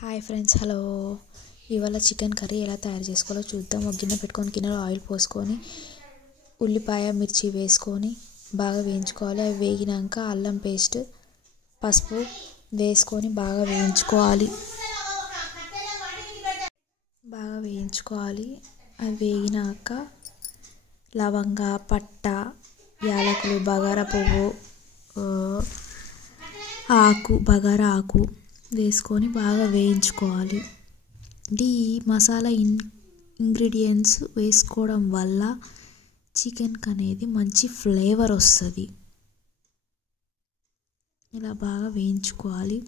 Hi friends, hello. ఇవాళ chicken curry ఎలా తయారు చేసుకోవాలో చూద్దాం. ఒక గిన్నె పెట్టుకొని గిన్నెలో ఆయిల్ పోసుకొని ఉల్లిపాయ మిర్చి వేసుకొని బాగా వేయించుకోవాలి. అవి వేగినాక అల్లం పేస్ట్ పసుపు వేసుకొని బాగా వేయించుకోవాలి. అవి వేగినాక లవంగ పట్ట యాలకులు బగారా పువ్వు బగారా ఆకు వేసుకొని బాగా వేయించుకోవాలి. ఈ మసాలా ఇంగ్రీడియంట్స్ వేసుకోవడం వల్ల చికెన్కి అనేది మంచి ఫ్లేవర్ వస్తుంది. ఇలా బాగా వేయించుకోవాలి.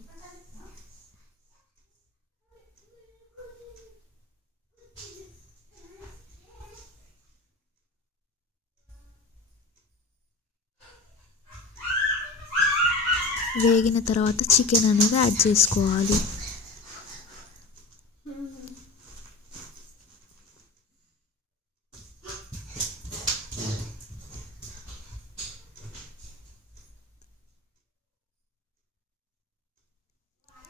వేగిన తర్వాత చికెన్ అనేది యాడ్ చేసుకోవాలి.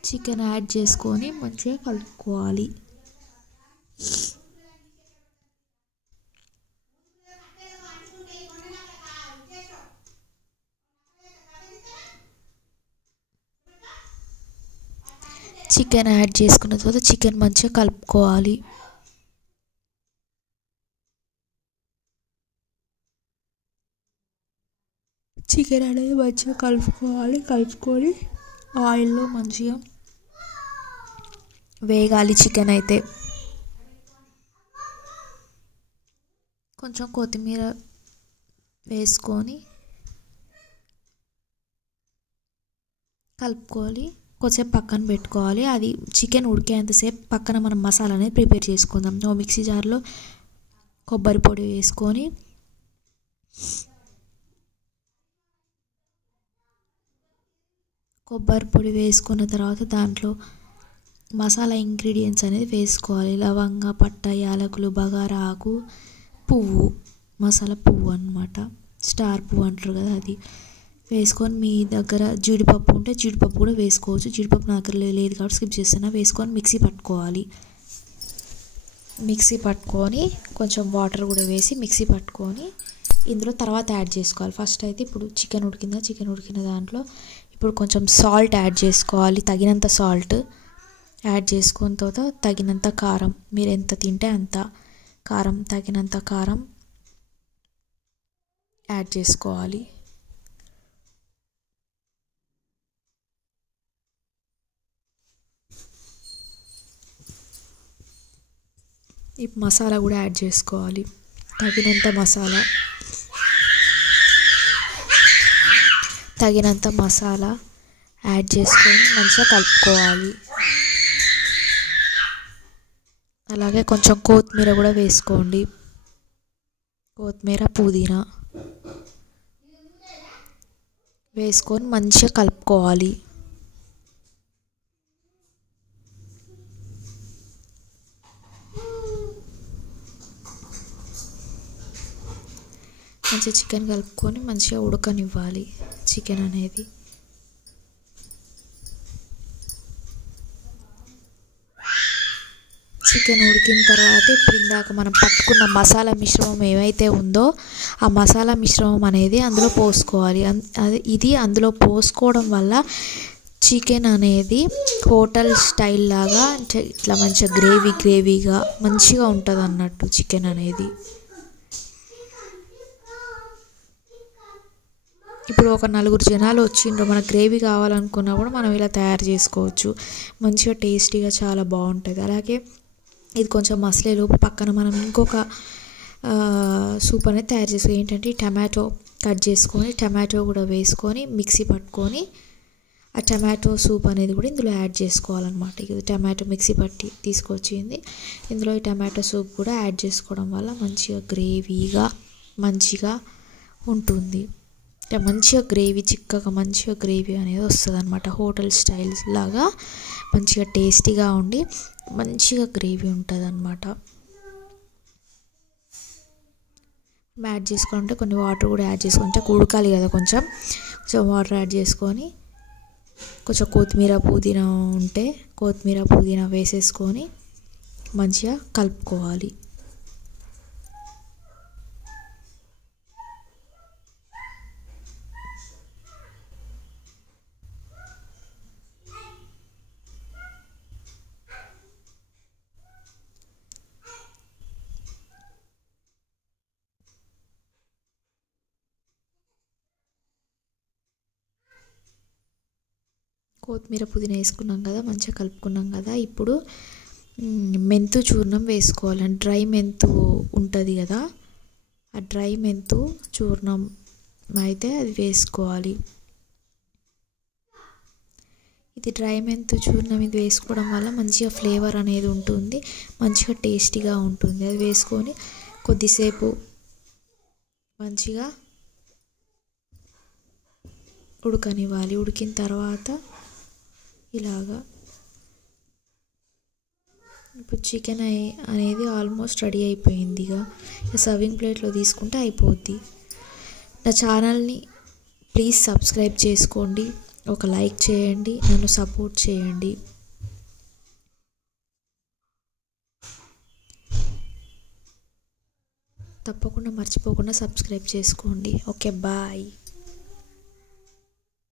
చికెన్ యాడ్ చేసుకొని మంచిగా కలుపుకోవాలి. చికెన్ యాడ్ చేసుకున్న తర్వాత చికెన్ మంచిగా కలుపుకోవాలి. చికెన్ అనేది మంచిగా కలుపుకొని ఆయిల్లో మంచిగా వేగాలి. చికెన్ అయితే కొంచెం కొత్తిమీర వేసుకొని కలుపుకోవాలి. కొంచెంసేపు పక్కన పెట్టుకోవాలి. అది చికెన్ ఉడికేంతసేపు పక్కన మనం మసాలా అనేది ప్రిపేర్ చేసుకుందాం. మిక్సీ జార్లో కొబ్బరి పొడి వేసుకొని వేసుకున్న తర్వాత దాంట్లో మసాలా ఇంగ్రీడియంట్స్ అనేది వేసుకోవాలి. లవంగ పట్ట యాలకులు బగారా ఆకు పువ్వు మసాలా పువ్వు అన్నమాట, స్టార్ పువ్వు అంటారు కదా, అది వేసుకొని మీ దగ్గర జీడిపప్పు ఉంటే జీడిపప్పు కూడా వేసుకోవచ్చు. జీడిపప్పు నా దగ్గర లేదు కాబట్టి స్కిప్ చేస్తున్నా. వేసుకొని మిక్సీ పట్టుకొని కొంచెం వాటర్ కూడా వేసి మిక్సీ పట్టుకొని ఇందులో తర్వాత యాడ్ చేసుకోవాలి. ఫస్ట్ అయితే ఇప్పుడు చికెన్ ఉడికిన దాంట్లో ఇప్పుడు కొంచెం సాల్ట్ యాడ్ చేసుకోవాలి. తగినంత సాల్ట్ యాడ్ చేసుకున్న తర్వాత తగినంత కారం, మీరు ఎంత తింటే అంత కారం, తగినంత కారం యాడ్ చేసుకోవాలి. ఈ మసాలా కూడా యాడ్ చేసుకోవాలి. తగినంత మసాలా యాడ్ చేసుకొని మంచిగా కలుపుకోవాలి. అలాగే కొంచెం కొత్తిమీర కూడా వేసుకోండి. కొత్తిమీర పుదీనా వేసుకొని మంచిగా కలుపుకోవాలి. మంచిగా చికెన్ కలుపుకొని మంచిగా ఉడకనివ్వాలి. చికెన్ అనేది చికెన్ ఉడికిన తర్వాత ఇప్పుడు ఇందాక మనం పట్టుకున్న మసాలా మిశ్రమం ఏమైతే ఉందో ఆ మసాలా మిశ్రమం అనేది అందులో పోసుకోవాలి. ఇది అందులో పోసుకోవడం వల్ల చికెన్ అనేది హోటల్ స్టైల్ లాగా ఇట్లా మంచిగా గ్రేవీగా మంచిగా ఉంటుంది అన్నట్టు. చికెన్ అనేది ఇప్పుడు ఒక 4 జనాలు వచ్చిండ్రు, మన గ్రేవీ కావాలనుకున్నా కూడా మనం ఇలా తయారు చేసుకోవచ్చు. మంచిగా టేస్టీగా చాలా బాగుంటుంది. అలాగే ఇది కొంచెం మసలేలోపు పక్కన మనం ఇంకొక సూప్ అనేది తయారు చేసుకోవాలి. ఏంటంటే టమాటో కట్ చేసుకొని టమాటో కూడా వేసుకొని మిక్సీ పట్టుకొని ఆ టమాటో సూప్ అనేది కూడా ఇందులో యాడ్ చేసుకోవాలన్నమాట. ఇది టమాటో మిక్సీ పట్టి తీసుకొచ్చింది. ఇందులో ఈ టమాటో సూప్ కూడా యాడ్ చేసుకోవడం వల్ల మంచిగా గ్రేవీగా మంచిగా ఉంటుంది. మంచిగా చిక్కగా మంచిగా గ్రేవీ అనేది వస్తుంది అన్నమాట. హోటల్ స్టైల్ లాగా మంచిగా టేస్టీగా ఉండి మంచిగా గ్రేవీ ఉంటుంది అన్నమాట. యాడ్ చేసుకుంటే కొన్ని వాటర్ కూడా యాడ్ చేసుకుంటే ఉడకాలి కదా, కొంచెం వాటర్ యాడ్ చేసుకొని కొంచెం కొత్తిమీర పుదీనా ఉంటే కొత్తిమీర పుదీనా వేసేసుకొని మంచిగా కలుపుకోవాలి. కొత్తిమీర పుదీనా వేసుకున్నాం కదా, మంచిగా కలుపుకున్నాం కదా. ఇప్పుడు మెంతు చూర్ణం వేసుకోవాలి. డ్రై మెంతు ఉంటుంది కదా, ఆ డ్రై మెంతు చూర్ణం అయితే అది వేసుకోవాలి. ఇది డ్రై మెంతు చూర్ణం ఇది వేసుకోవడం వల్ల మంచిగా ఫ్లేవర్ అనేది ఉంటుంది, మంచిగా టేస్టీగా ఉంటుంది. అది వేసుకొని కొద్దిసేపు మంచిగా ఉడకనివ్వాలి. ఉడికిన తర్వాత ఇలాగా ఇప్పుడు చికెన్ అనేది ఆల్మోస్ట్ రెడీ అయిపోయింది. ఇక సర్వింగ్ ప్లేట్లో తీసుకుంటే అయిపోద్ది. నా ఛానల్ని ప్లీజ్ సబ్స్క్రైబ్ చేసుకోండి, ఒక లైక్ చేయండి, నన్ను సపోర్ట్ చేయండి. తప్పకుండా మర్చిపోకుండా సబ్స్క్రైబ్ చేసుకోండి. Okay, bye.